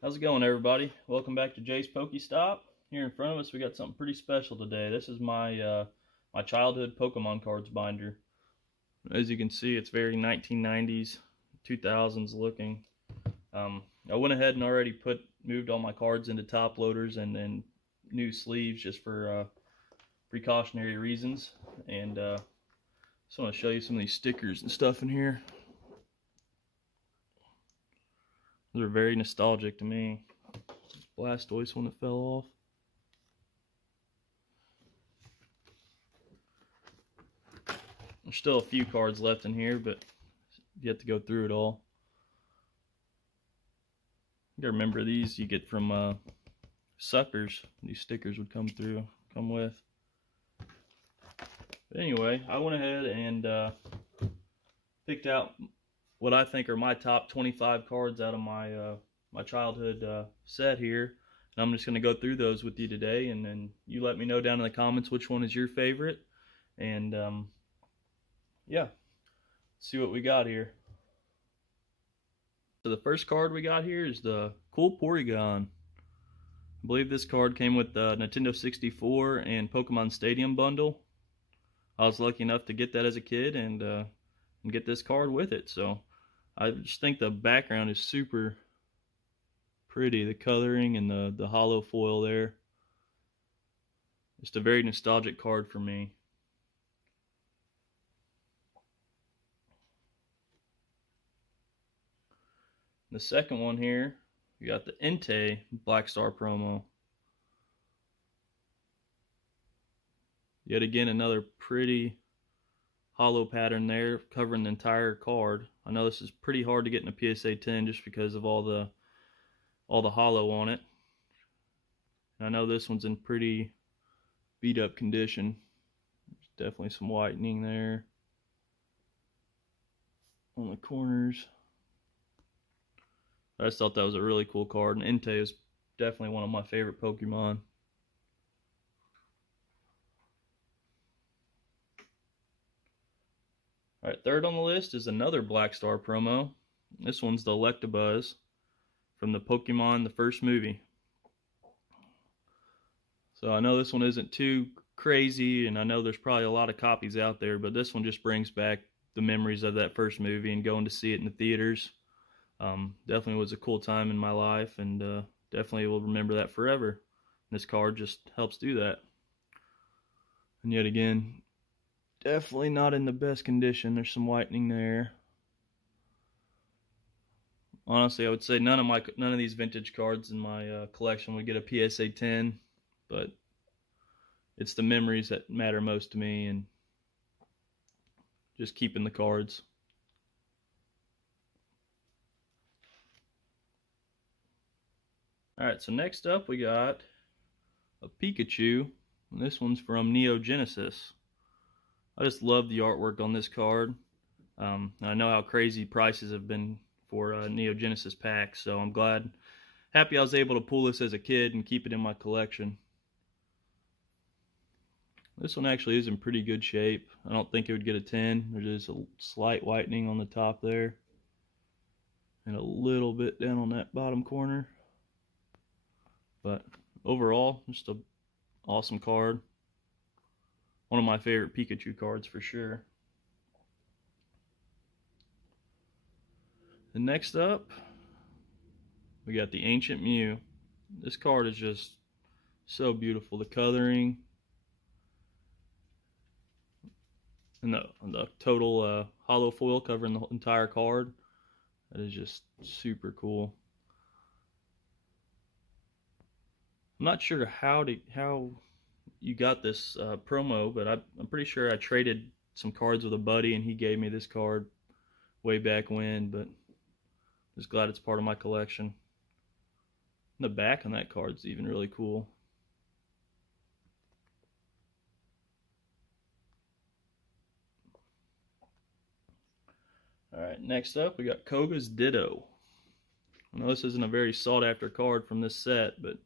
How's it going, everybody? Welcome back to Jay's Pokestop. Here in front of us we got something pretty special today. This is my my childhood Pokemon cards binder. As you can see, it's very 1990s, 2000s looking. I went ahead and already moved all my cards into top loaders and new sleeves just for precautionary reasons. And just want to show you some of these stickers and stuff in here. Those are very nostalgic to me. Blastoise one that fell off. There's still a few cards left in here, but you have to go through it all. You gotta remember, these you get from suckers. These stickers would come with. But anyway, I went ahead and picked out what I think are my top 25 cards out of my my childhood set here. And I'm just going to go through those with you today, and then you let me know down in the comments which one is your favorite. And yeah, let's see what we got here. So the first card we got here is the Cool Porygon. I believe this card came with the Nintendo 64 and Pokemon Stadium bundle. I was lucky enough to get that as a kid and get this card with it. So I just think the background is super pretty. The coloring and the hollow foil there. Just a very nostalgic card for me. The second one here, we got the Entei Black Star promo. Yet again, another pretty hollow pattern there covering the entire card. I know this is pretty hard to get in a PSA 10 just because of all the hollow on it. And I know this one's in pretty beat up condition. There's definitely some whitening there on the corners. I just thought that was a really cool card, and Entei is definitely one of my favorite Pokemon. Alright, third on the list is another Black Star promo. This one's the Electabuzz from the Pokemon, the first movie. So I know this one isn't too crazy, and I know there's probably a lot of copies out there, but this one just brings back the memories of that first movie and going to see it in the theaters. Definitely was a cool time in my life, and definitely will remember that forever. And this card just helps do that. And yet again, definitely not in the best condition. There's some whitening there. Honestly, I would say none of these vintage cards in my collection would get a PSA 10, but it's the memories that matter most to me, and just keeping the cards. Alright, so next up we got a Pikachu, and this one's from Neo Genesis. I just love the artwork on this card. I know how crazy prices have been for Neo Genesis packs, so I'm happy I was able to pull this as a kid and keep it in my collection. This one actually is in pretty good shape. I don't think it would get a 10. There's just a slight whitening on the top there, and a little bit down on that bottom corner. But overall, just an awesome card. One of my favorite Pikachu cards for sure. And next up, we got the Ancient Mew. This card is just so beautiful. The coloring and the total hollow foil covering the entire card. That is just super cool. I'm not sure how you got this promo, but I'm pretty sure I traded some cards with a buddy and he gave me this card way back when, but I'm just glad it's part of my collection. And the back on that card's even really cool. Alright, next up we got Koga's Ditto. I know this isn't a very sought after card from this set, but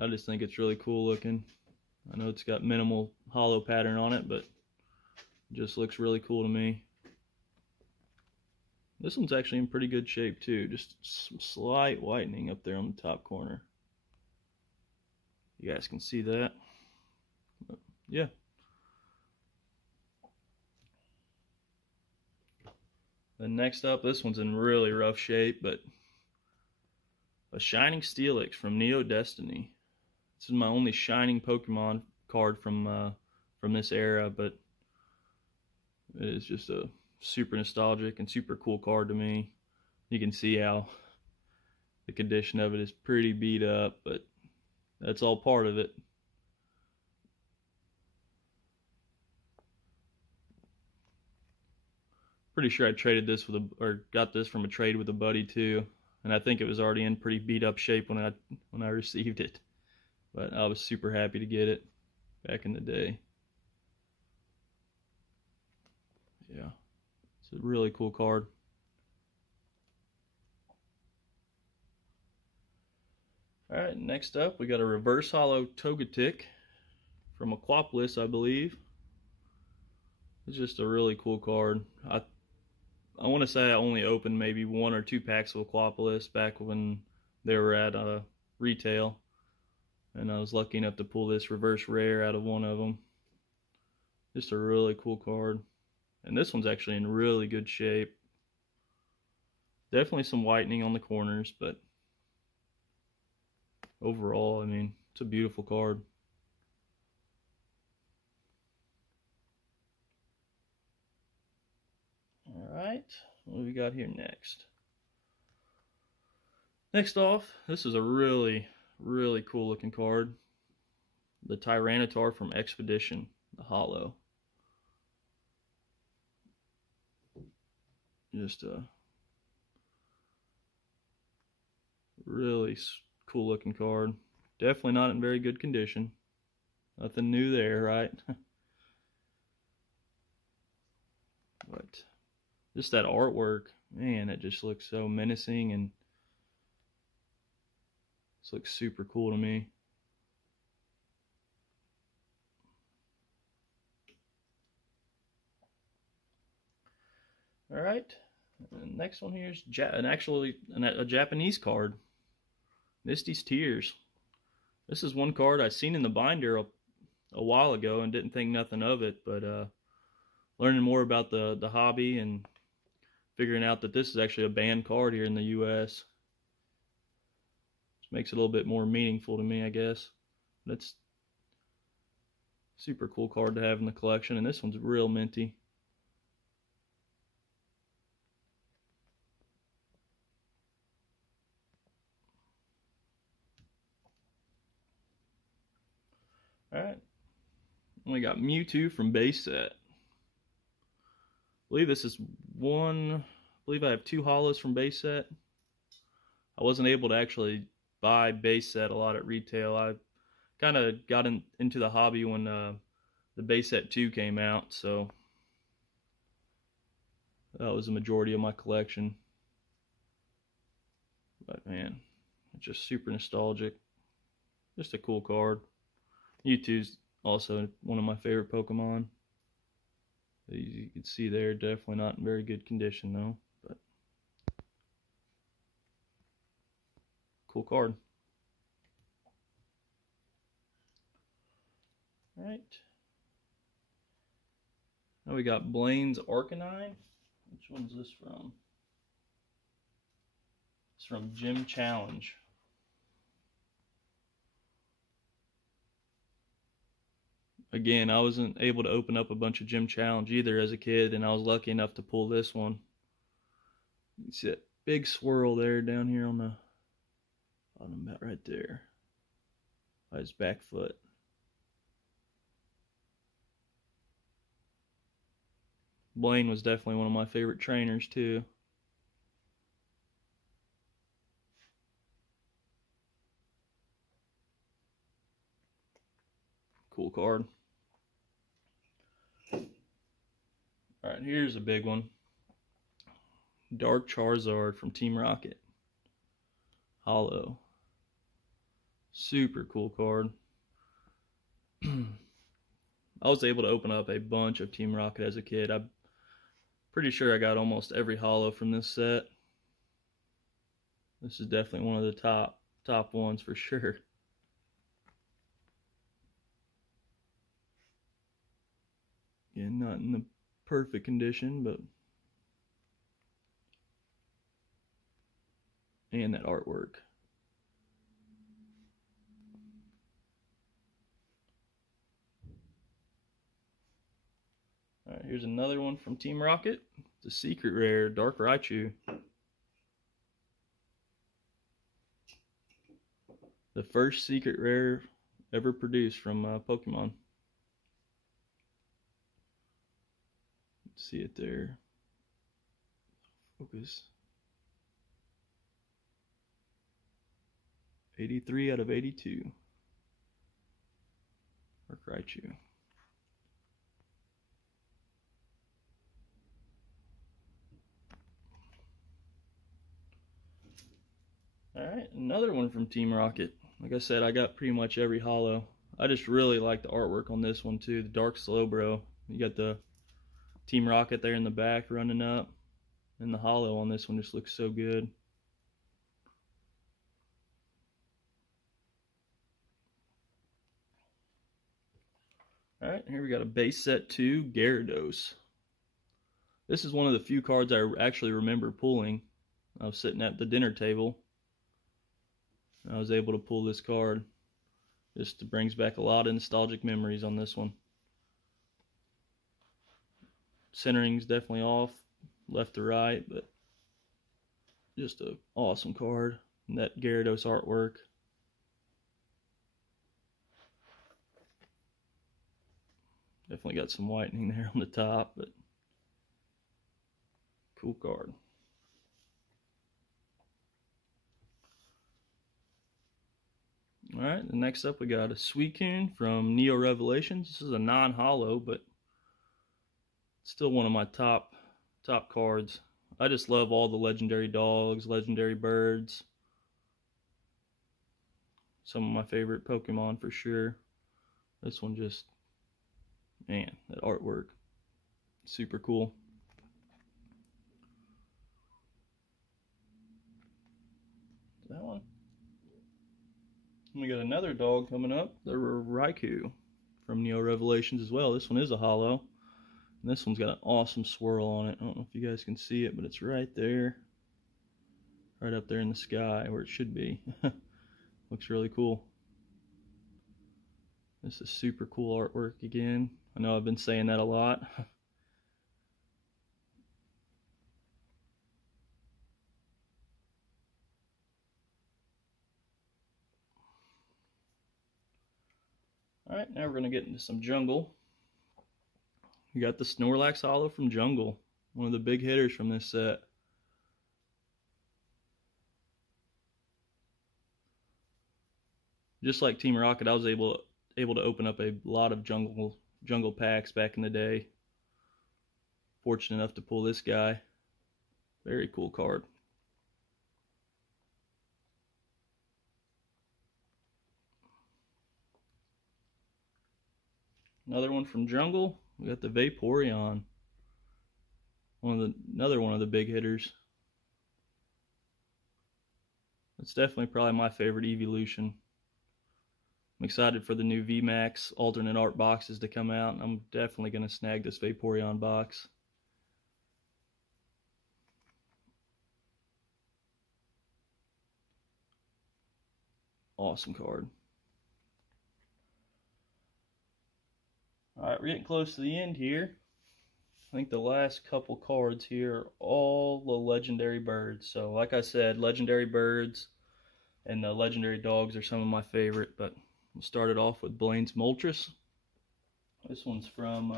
I just think it's really cool looking. I know it's got minimal hollow pattern on it, but it just looks really cool to me. This one's actually in pretty good shape too, just some slight whitening up there on the top corner. You guys can see that. But yeah. Then next up, this one's in really rough shape, but a Shining Steelix from Neo Destiny. This is my only Shining Pokemon card from this era, but it is just a super nostalgic and super cool card to me. You can see how the condition of it is pretty beat up, but that's all part of it. Pretty sure I traded this with or got this from a trade with a buddy too, and I think it was already in pretty beat up shape when I received it, but I was super happy to get it back in the day. Yeah, it's a really cool card. Alright, next up we got a reverse hollow Togetic from Aquapolis, I believe. It's just a really cool card. I want to say I only opened maybe 1 or 2 packs of Aquapolis back when they were at retail, and I was lucky enough to pull this reverse rare out of one of them. Just a really cool card, and this one's actually in really good shape. Definitely some whitening on the corners, but overall, I mean, it's a beautiful card. Alright, what do we got here next? Next off, this is a really, really cool looking card. The Tyranitar from Expedition, the Hollow. Just a really cool looking card. Definitely not in very good condition. Nothing new there, right? But just that artwork, man, it just looks so menacing, and this looks super cool to me. All right, and next one here is a Japanese card, Misty's Tears. This is one card I seen in the binder a while ago and didn't think nothing of it, but learning more about the hobby and figuring out that this is actually a banned card here in the US. Which makes it a little bit more meaningful to me, I guess. That's a super cool card to have in the collection, and this one's real minty. Alright. We got Mewtwo from base set. I believe this is I believe I have 2 hollows from base set. I wasn't able to actually buy base set a lot at retail. I kind of got into the hobby when the base set 2 came out, so that was the majority of my collection. But man, it's just super nostalgic. Just a cool card. Mewtwo's also one of my favorite Pokemon. You can see there, definitely not in very good condition though, but cool card. Alright. Now we got Blaine's Arcanine. Which one's this from? It's from Gym Challenge. Again, I wasn't able to open up a bunch of Gym Challenge either as a kid, and I was lucky enough to pull this one. You see that big swirl there down here on the bottom, about right there, by his back foot. Blaine was definitely one of my favorite trainers too. Cool card. Alright, here's a big one. Dark Charizard from Team Rocket. Hollow. Super cool card. I was able to open up a bunch of Team Rocket as a kid. I'm pretty sure I got almost every holo from this set. This is definitely one of the top ones for sure. Again, not in the perfect condition, but and that artwork. Alright, here's another one from Team Rocket. The secret rare Dark Raichu. The first secret rare ever produced from Pokemon. See it there. Focus. 83 out of 82. Dark Raichu. Alright, another one from Team Rocket. Like I said, I got pretty much every holo. I just really like the artwork on this one too. The Dark Slowbro. You got the Team Rocket there in the back running up. And the holo on this one just looks so good. Alright, here we got a base set 2 Gyarados. This is one of the few cards I actually remember pulling. I was sitting at the dinner table. I was able to pull this card. Just brings back a lot of nostalgic memories on this one. Centering's definitely off, left to right, but just an awesome card. And that Gyarados artwork. Definitely got some whitening there on the top, but cool card. Alright, next up we got a Suicune from Neo Revelations. This is a non-holo, but still one of my top cards. I just love all the legendary dogs, legendary birds. Some of my favorite Pokemon for sure. This one just, man, that artwork, super cool. That one. We got another dog coming up, the Riku from Neo Revelations as well. This one is a holo. And this one's got an awesome swirl on it. I don't know if you guys can see it, but it's right there. Right up there in the sky where it should be. Looks really cool. This is super cool artwork again. I know I've been saying that a lot. Alright, now we're going to get into some jungle. We got the Snorlax Hollow from Jungle. One of the big hitters from this set. Just like Team Rocket, I was able to open up a lot of jungle packs back in the day. Fortunate enough to pull this guy. Very cool card. Another one from Jungle. We got the Vaporeon. Another one of the big hitters. It's definitely probably my favorite evolution. I'm excited for the new VMAX alternate art boxes to come out, and I'm definitely going to snag this Vaporeon box. Awesome card. Alright, we're getting close to the end here. I think the last couple cards here are all the legendary birds. So like I said, legendary birds and the legendary dogs are some of my favorite, but we'll start it off with Blaine's Moltres. This one's from,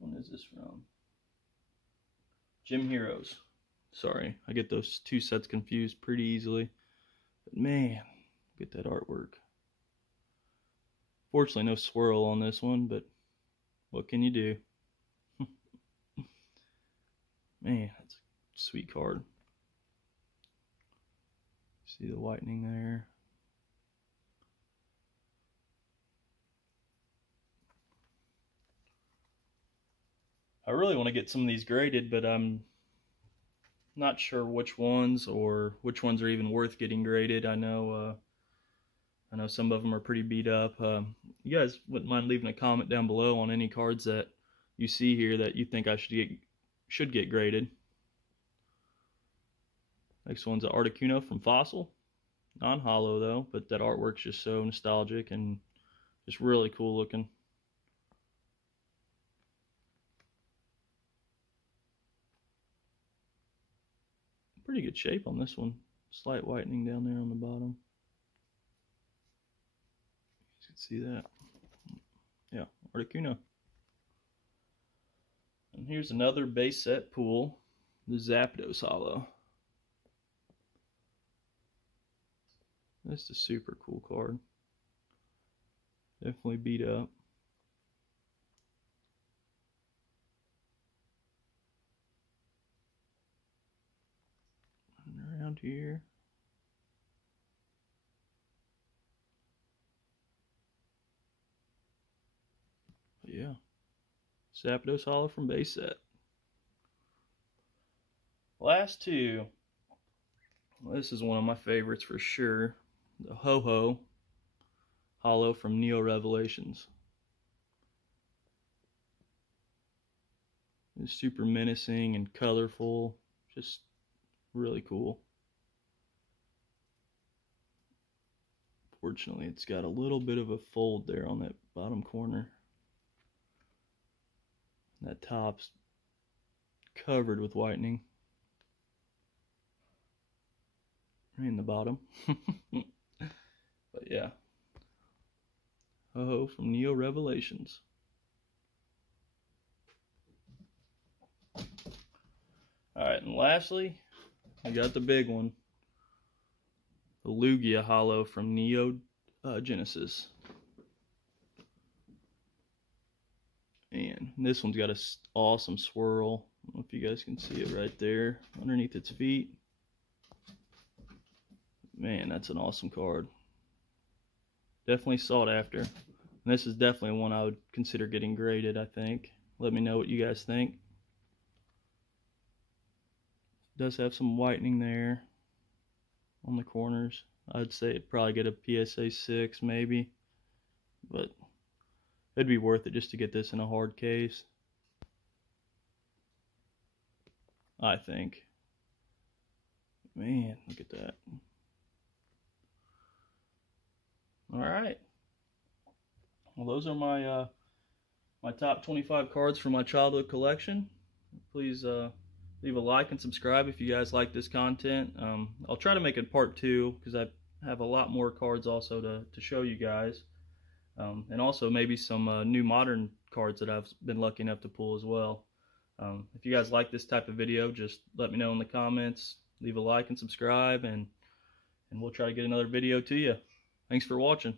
which one is this from? Gym Heroes. Sorry, I get those two sets confused pretty easily. But man, get that artwork. Fortunately, no swirl on this one, but what can you do? Man, that's a sweet card. See the whitening there. I really want to get some of these graded, but I'm not sure which ones or which ones are even worth getting graded. I know some of them are pretty beat up. You guys wouldn't mind leaving a comment down below on any cards that you see here that you think I should get graded. Next one's an Articuno from Fossil. Non-hollow though, but that artwork's just so nostalgic and just really cool looking. Pretty good shape on this one. Slight whitening down there on the bottom. You can see that. Yeah, Articuno. And here's another base set pool, the Zapdos Hollow. This is a super cool card. Definitely beat up. And around here. But yeah. Zapdos Hollow from base set. Last two. Well, this is one of my favorites for sure. The HoHo Holo from Neo Revelations. It's super menacing and colorful. Just really cool. Fortunately, it's got a little bit of a fold there on that bottom corner. That top's covered with whitening. Right in the bottom. But yeah. HoHo from Neo Revelations. Alright, and lastly, we got the big one. The Lugia Hollow from Neo Genesis. And this one's got an awesome swirl. I don't know if you guys can see it right there underneath its feet. Man, that's an awesome card. Definitely sought after. And this is definitely one I would consider getting graded, I think. Let me know what you guys think. It does have some whitening there on the corners. I'd say it'd probably get a PSA 6 maybe. But it'd be worth it just to get this in a hard case, I think. Man, look at that. Alright. Well, those are my my top 25 cards from my childhood collection. Please leave a like and subscribe if you guys like this content. I'll try to make it part 2 because I have a lot more cards also to show you guys. And also maybe some new modern cards that I've been lucky enough to pull as well. If you guys like this type of video, just let me know in the comments. Leave a like and subscribe, and we'll try to get another video to you. Thanks for watching.